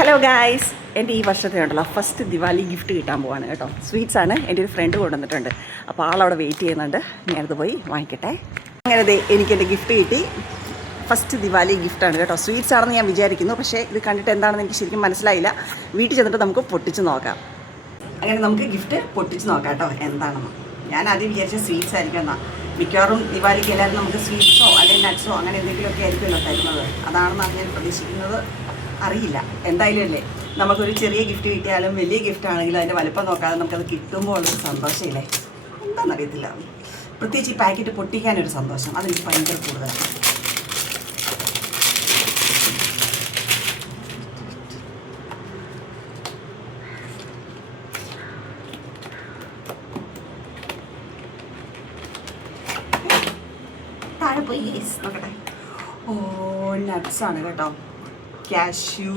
Hello guys, എൻ്റെ ഈ വർഷത്തെ ഉണ്ടല്ലോ ഫസ്റ്റ് ദിവാലി ഗിഫ്റ്റ് കിട്ടാൻ പോവാണ് കേട്ടോ. സ്വീറ്റ്സാണ്. എൻ്റെ ഒരു ഫ്രണ്ട് കൊണ്ടുവന്നിട്ടുണ്ട്. അപ്പോൾ ആളവിടെ വെയിറ്റ് ചെയ്യുന്നുണ്ട്. ഞാനത് പോയി വാങ്ങിക്കട്ടെ. അങ്ങനെ എനിക്കെൻ്റെ ഗിഫ്റ്റ് കിട്ടി. ഫസ്റ്റ് ദിവാലി ഗിഫ്റ്റാണ് കേട്ടോ. സ്വീറ്റ്സ് ആണെന്ന് ഞാൻ വിചാരിക്കുന്നു. പക്ഷേ ഇത് കണ്ടിട്ട് എന്താണെന്ന് എനിക്ക് ശരിക്കും മനസ്സിലായില്ല. വീട്ടിൽ ചെന്നിട്ട് നമുക്ക് പൊട്ടിച്ച് നോക്കാം. അങ്ങനെ നമുക്ക് ഗിഫ്റ്റ് പൊട്ടിച്ച് നോക്കാം കേട്ടോ എന്താണെന്ന്. ഞാൻ ആദ്യം വിചാരിച്ച സ്വീറ്റ്സ് ആയിരിക്കും എന്നാ. മിക്കവാറും ദിവാലിക്ക് എല്ലാവരും നമുക്ക് സ്വീറ്റ്സോ അല്ലെങ്കിൽ നട്ട്സോ അങ്ങനെ എന്തെങ്കിലുമൊക്കെ ആയിരിക്കുമല്ലോ തരുന്നത്. അതാണെന്നാണ് ഞാൻ പ്രതീക്ഷിക്കുന്നത്. അറിയില്ല. എന്തായാലും അല്ലേ, നമുക്കൊരു ചെറിയ ഗിഫ്റ്റ് കിട്ടിയാലും വലിയ ഗിഫ്റ്റ് ആണെങ്കിലും അതിൻ്റെ വലുപ്പം നോക്കാതെ നമുക്കത് കിട്ടുമ്പോൾ ഉള്ളൊരു സന്തോഷമില്ലേ, എന്താണെന്നറിയത്തില്ല. പ്രത്യേകിച്ച് ഈ പാക്കറ്റ് പൊട്ടിക്കാനൊരു സന്തോഷം അതെനിക്ക് ഭയങ്കര കൂടുതലാണ്. താഴെ പോയി നോക്കട്ടെ. ഓ, നട്ട്സാണ് കേട്ടോ. കാഷ്യൂ.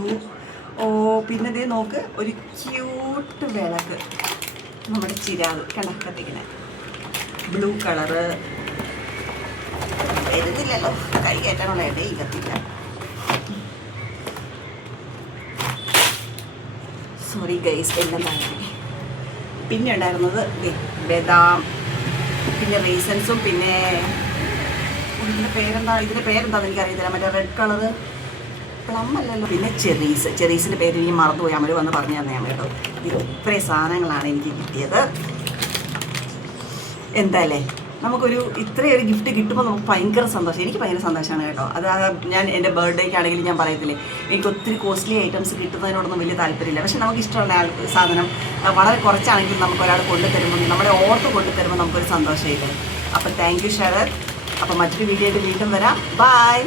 ഓ, പിന്നെ ദേ നോക്ക്, ഒരു ക്യൂട്ട് വിളക്ക്, നമ്മുടെ ചിരാത് കണക്കത്തിങ്ങനെ ബ്ലൂ കളറ്. വരുന്നില്ലല്ലോ, കൈ കയറ്റാനുള്ള ഇടയിൽ കത്തില്ല. സോറി ഗൈസ്, എല്ലാം താഴെ. പിന്നെ ഉണ്ടായിരുന്നത് ബദാം, പിന്നെ റീസൻസും, പിന്നെ ഇതിൻ്റെ പേരെന്താണെന്ന് എനിക്കറിയത്തില്ല. മറ്റേ റെഡ് കളറ് പ്ലം അല്ലല്ലോ. പിന്നെ ചെറീസിൻ്റെ പേര് ഇനി മറന്നുപോയി. അമര് വന്ന് പറഞ്ഞു തന്നെയാണ് കേട്ടോ. ഇത് ഇത്രയും സാധനങ്ങളാണ് എനിക്ക് കിട്ടിയത്. എന്തായാലേ, നമുക്കൊരു ഇത്രയൊരു ഗിഫ്റ്റ് കിട്ടുമ്പോൾ നമുക്ക് ഭയങ്കര സന്തോഷം. എനിക്ക് ഭയങ്കര സന്തോഷമാണ് കേട്ടോ. അത് ഞാൻ എൻ്റെ ബർത്ത്ഡേക്കാണെങ്കിലും ഞാൻ പറയത്തില്ലേ, എനിക്ക് ഒത്തിരി കോസ്റ്റ്ലി ഐറ്റംസ് കിട്ടുന്നതിനോടൊന്നും വലിയ താല്പര്യമില്ല. പക്ഷെ നമുക്ക് ഇഷ്ടമുള്ള സാധനം വളരെ കുറച്ചാണെങ്കിലും നമുക്ക് ഒരാൾ കൊണ്ടുതരുമ്പോൾ, നമ്മളെ ഓർത്ത് കൊണ്ടുതരുമ്പോൾ നമുക്കൊരു സന്തോഷമായിട്ട്. അപ്പോൾ താങ്ക് യു ഷരത്. അപ്പോൾ മറ്റൊരു വീഡിയോ ആയിട്ട് വീണ്ടും വരാം. ബൈ.